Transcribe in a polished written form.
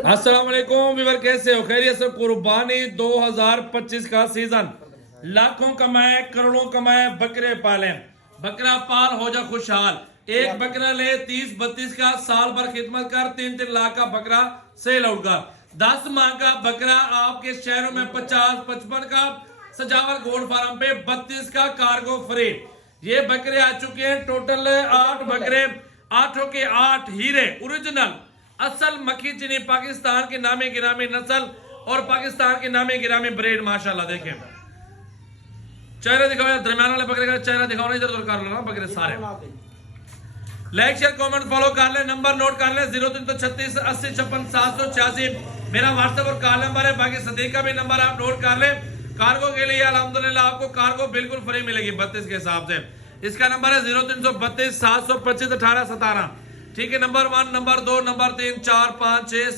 अस्सलाम वालेकुम वीवर, कैसे हो? खैरियत से? कुर्बानी 2025 का सीजन, लाखों कमाए करोड़ों कमाए, बकरे पाले, बकरा पाल हो जा खुशहाल। एक बकरा ले 30-32 का, साल भर खिदमत कर 3-3 लाख का बकरा सेल आउट कर। 10 माह का बकरा आपके शहरों में 50-55 का, सजावट गोल्ड फार्म पे 32 का कार्गो फ्री। ये बकरे आ चुके हैं टोटल 8 बकरे, 8 के 8 हीरे ओरिजिनल असल मक्खी चीनी, पाकिस्तान के नामे गिरामी नस्ल और पाकिस्तान के नामे गिरामी ब्रेड। माशाल्लाह देखें, चेहरे दिखाओ यार, दरमियान वाले बकरे का चेहरा दिखाओ ना, इधर उधर कर लो ना बकरे सारे। लाइक शेयर कमेंट फॉलो कर ले, नंबर नोट कर ले 0336 80 56 786 मेरा व्हाट्सएप और कॉल नंबर है। बाकी सदीक का भी नंबर आप नोट कर ले। कार्गो के लिए अल्हम्दुलिल्लाह आपको कार्गो बिल्कुल फ्री मिलेगी 32 के हिसाब से। इसका नंबर है 0332 725 18 17। ठीक है, नंबर 1, नंबर 2, नंबर 3, 4, 5, 6